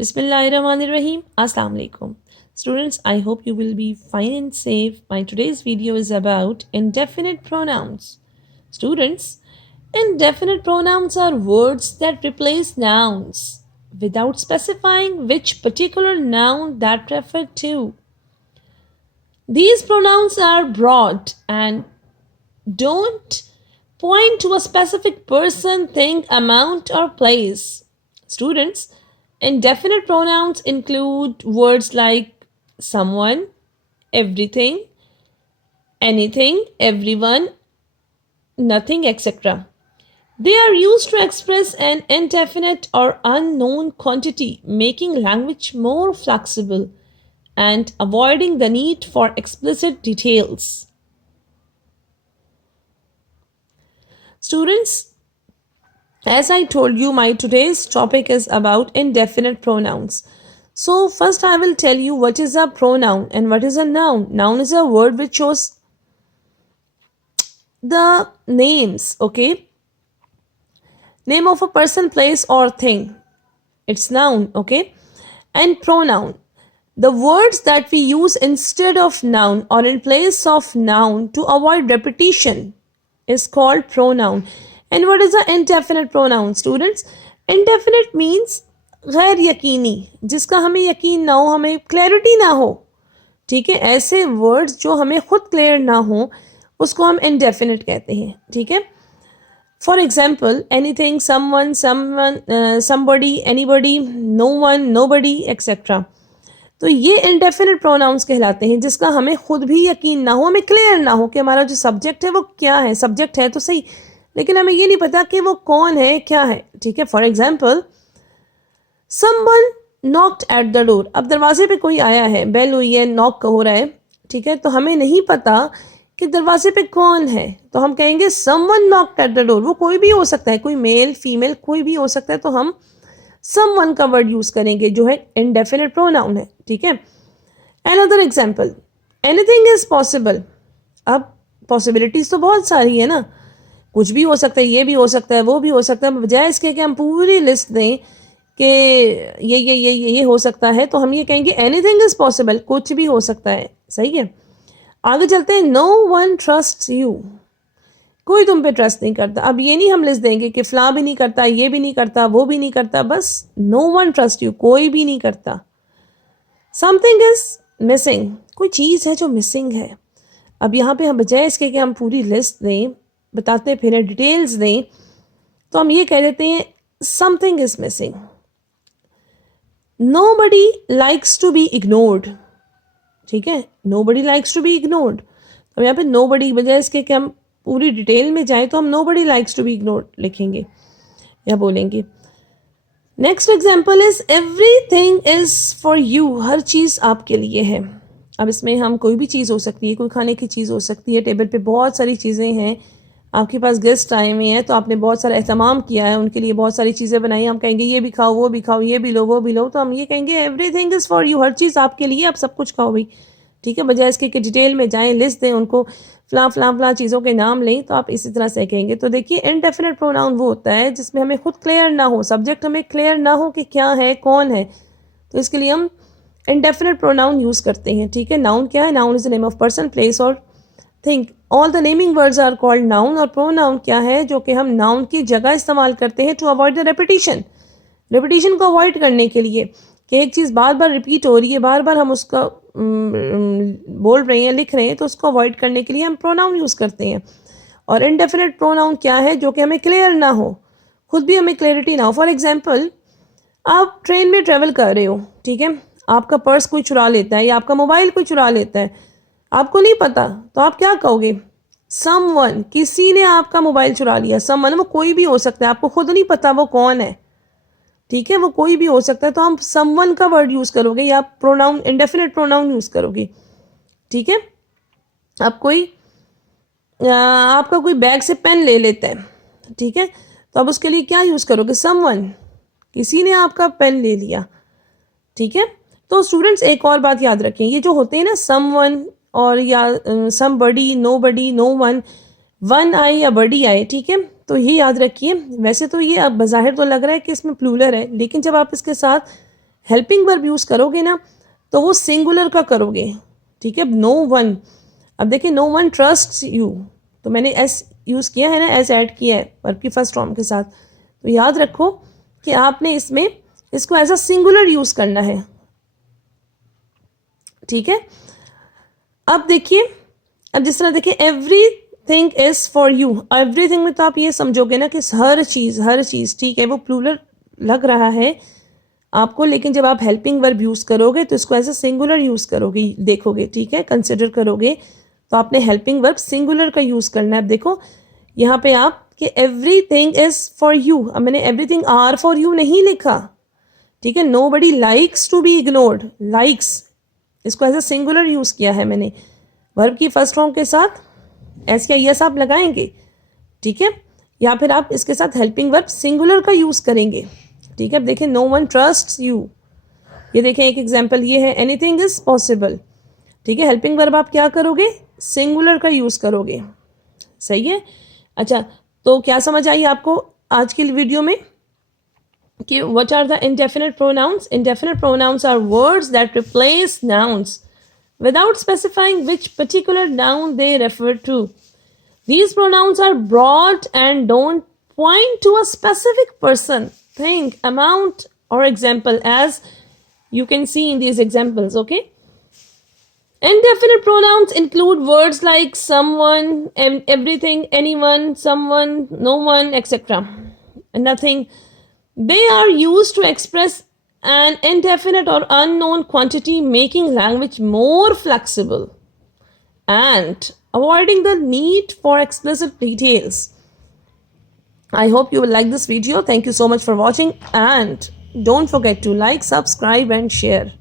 Bismillahirrahmanirrahim. Assalamu alaikum. Students, I hope you will be fine and safe. My today's video is about indefinite pronouns. Students, indefinite pronouns are words that replace nouns without specifying which particular noun that refer to. These pronouns are broad and don't point to a specific person, thing, amount, or place. Students, indefinite pronouns include words like someone, everything, anything, everyone, nothing, etc. They are used to express an indefinite or unknown quantity, making language more flexible and avoiding the need for explicit details. Students, as I told you, my today's topic is about indefinite pronouns. So first I will tell you what is a pronoun and what is a noun. Noun is a word which shows the names, okay? Name of a person, place or thing. It's noun, okay? And pronoun, the words that we use instead of noun or in place of noun to avoid repetition is called pronoun. And what is an indefinite pronoun, students? Indefinite means गैर यकीनी, जिसका हमें यकीन ना हो, हमें clarity ना हो, ठीक है? ऐसे वर्ड्स जो हमें खुद क्लियर ना हो उसको हम इनडेफिनिट कहते हैं, ठीक है? For example, anything, someone, somebody, anybody, no one, nobody, etcetera. तो ये इनडेफिनिट प्रोनाउंस कहलाते हैं जिसका हमें खुद भी यकीन ना हो, हमें क्लियर ना हो कि हमारा जो सब्जेक्ट है वो क्या है. सब्जेक्ट है तो सही, लेकिन हमें ये नहीं पता कि वो कौन है, क्या है, ठीक है? For example, someone knocked at the door. अब दरवाजे पे कोई आया है, बेल हुई है, नॉक हो रहा है, ठीक है? तो हमें नहीं पता कि दरवाजे पे कौन है, तो हम कहेंगे someone knocked at the door. वो कोई भी हो सकता है, कोई मेल फीमेल कोई भी हो सकता है, तो हम समवन का वर्ड यूज करेंगे जो है इनडेफिनिट प्रोनाउन है, ठीक है? Another example, anything is possible. अब पॉसिबिलिटीज तो बहुत सारी है ना, कुछ भी हो सकता है, ये भी हो सकता है, वो भी हो सकता है. बजाय इसके कि हम पूरी लिस्ट दें कि ये हो सकता है, तो हम ये कहेंगे एनीथिंग इज पॉसिबल, कुछ भी हो सकता है. सही है? आगे चलते हैं. नो वन ट्रस्ट यू, कोई तुम पे ट्रस्ट नहीं करता. अब ये नहीं हम लिस्ट देंगे कि फलां भी नहीं करता, ये भी नहीं करता, वो भी नहीं करता, बस नो वन ट्रस्ट यू, कोई भी नहीं करता. समथिंग इज मिसिंग, कोई चीज़ है जो मिसिंग है. अब यहाँ पे हम बजाय इसके कि हम पूरी लिस्ट दें, बताते फिर डिटेल्स दें, तो हम ये कह देते हैं something is missing. Nobody likes to be ignored, ठीक है? Nobody likes to be ignored. तो यहाँ पे नोबडी बजाय इसके कि हम पूरी डिटेल में जाएं, तो हम nobody likes to be ignored लिखेंगे या बोलेंगे. Next example is everything is for you, हर चीज़ आपके लिए है. अब इसमें हम कोई भी चीज़ हो सकती है, कोई खाने की चीज़ हो सकती है, टेबल पे बहुत सारी चीज़ें हैं, आपके पास गेस्ट आए हुए हैं तो आपने बहुत सारा एहतमाम किया है, उनके लिए बहुत सारी चीज़ें बनाई. हम कहेंगे ये भी खाओ, वो भी खाओ, ये भी लो, वो भी लो, तो हम ये कहेंगे एवरीथिंग इज़ फॉर यू, हर चीज़ आपके लिए, आप सब कुछ खाओ भाई, ठीक है? बजाय इसके कि डिटेल में जाएं, लिस्ट दें, उनको फलां चीज़ों के नाम लें, तो आप इसी तरह से कहेंगे. तो देखिए, इनडेफिनिट प्रोनाउन वो होता है जिसमें हमें खुद क्लियर ना हो, सब्जेक्ट हमें क्लियर ना हो कि क्या है, कौन है, तो इसके लिए हम इनडेफिनिट प्रोनाउन यूज़ करते हैं, ठीक है? नाउन क्या है? Noun is the name of person, place और thing. All the naming words are called noun. और प्रोनाउन क्या है? जो कि हम नाउन की जगह इस्तेमाल करते हैं to avoid the repetition. Repetition को अवॉइड करने के लिए कि एक चीज़ बार बार रिपीट हो रही है, बार बार हम उसका बोल रहे हैं, लिख रहे हैं, तो उसको अवॉइड करने के लिए हम प्रोनाउन यूज़ करते हैं. और इनडेफिनिट प्रोनाउन क्या है? जो कि हमें क्लियर ना हो, खुद भी हमें क्लैरिटी ना हो. फॉर एग्जाम्पल, आप ट्रेन में ट्रेवल कर रहे हो, ठीक है? आपका पर्स कोई चुरा लेता है या आपका मोबाइल कोई चुरा लेता है, आपको नहीं पता, तो आप क्या कहोगे? समवन, किसी ने आपका मोबाइल चुरा लिया. समवन वो कोई भी हो सकता है, आपको खुद नहीं पता वो कौन है, ठीक है? वो कोई भी हो सकता है, तो हम समवन का वर्ड यूज़ करोगे या प्रोनाउन, इनडेफिनिट प्रोनाउन यूज़ करोगे, ठीक है? अब आपका कोई बैग से पेन ले लेता है, ठीक है? तो अब उसके लिए क्या यूज़ करोगे? समवन, किसी ने आपका पेन ले लिया, ठीक है? तो स्टूडेंट्स, एक और बात याद रखें, ये जो होते हैं ना समवन और या somebody, nobody, no one, one आए या बडी आए, ठीक है? तो ये याद रखिए. वैसे तो ये अब बज़ाहिर तो लग रहा है कि इसमें प्लूरल है, लेकिन जब आप इसके साथ हेल्पिंग वर्ब यूज़ करोगे ना तो वो सिंगुलर का करोगे, ठीक है। नो वन, अब देखिए नो वन ट्रस्ट्स यू, तो मैंने एस यूज़ किया है ना, एस ऐड किया है वर्ब की फर्स्ट फॉर्म के साथ। तो याद रखो कि आपने इसमें इसको एज अ सिंगुलर यूज़ करना है, ठीक है। अब देखिए, अब जिस तरह देखिए everything is for you, everything में तो आप ये समझोगे ना कि हर चीज़, ठीक है, वो प्लूरल लग रहा है आपको, लेकिन जब आप हेल्पिंग वर्ब यूज़ करोगे तो इसको एज अ सिंगुलर यूज़ करोगे, देखोगे, ठीक है, कंसिडर करोगे तो आपने हेल्पिंग वर्ब सिंगुलर का यूज़ करना है। अब देखो यहाँ पे आप कि एवरीथिंग इज फॉर यू, अब मैंने एवरीथिंग आर फॉर यू नहीं लिखा, ठीक है। Nobody likes to be ignored, likes इसको एज अ सिंगुलर यूज़ किया है मैंने, वर्ब की फर्स्ट फॉर्म के साथ एस या यस आप लगाएंगे, ठीक है, या फिर आप इसके साथ हेल्पिंग वर्ब सिंगुलर का यूज़ करेंगे, ठीक है। अब देखिए नो वन ट्रस्ट्स यू, ये देखें एक एग्जाम्पल ये है, एनीथिंग इज पॉसिबल, ठीक है, हेल्पिंग वर्ब आप क्या करोगे, सिंगुलर का यूज़ करोगे, सही है। अच्छा, तो क्या समझ आई आपको आज की वीडियो में कि what are the indefinite pronouns? Indefinite pronouns are words that replace nouns without specifying which particular noun they refer to. These pronouns are broad and don't point to a specific person, thing, amount, or example, as you can see in these examples, okay? Indefinite pronouns include words like someone, everything, anyone, someone, no one, etc. And nothing. They are used to express an indefinite or unknown quantity, making language more flexible and avoiding the need for explicit details. I hope you will like this video. Thank you so much for watching, and don't forget to like, subscribe, and share.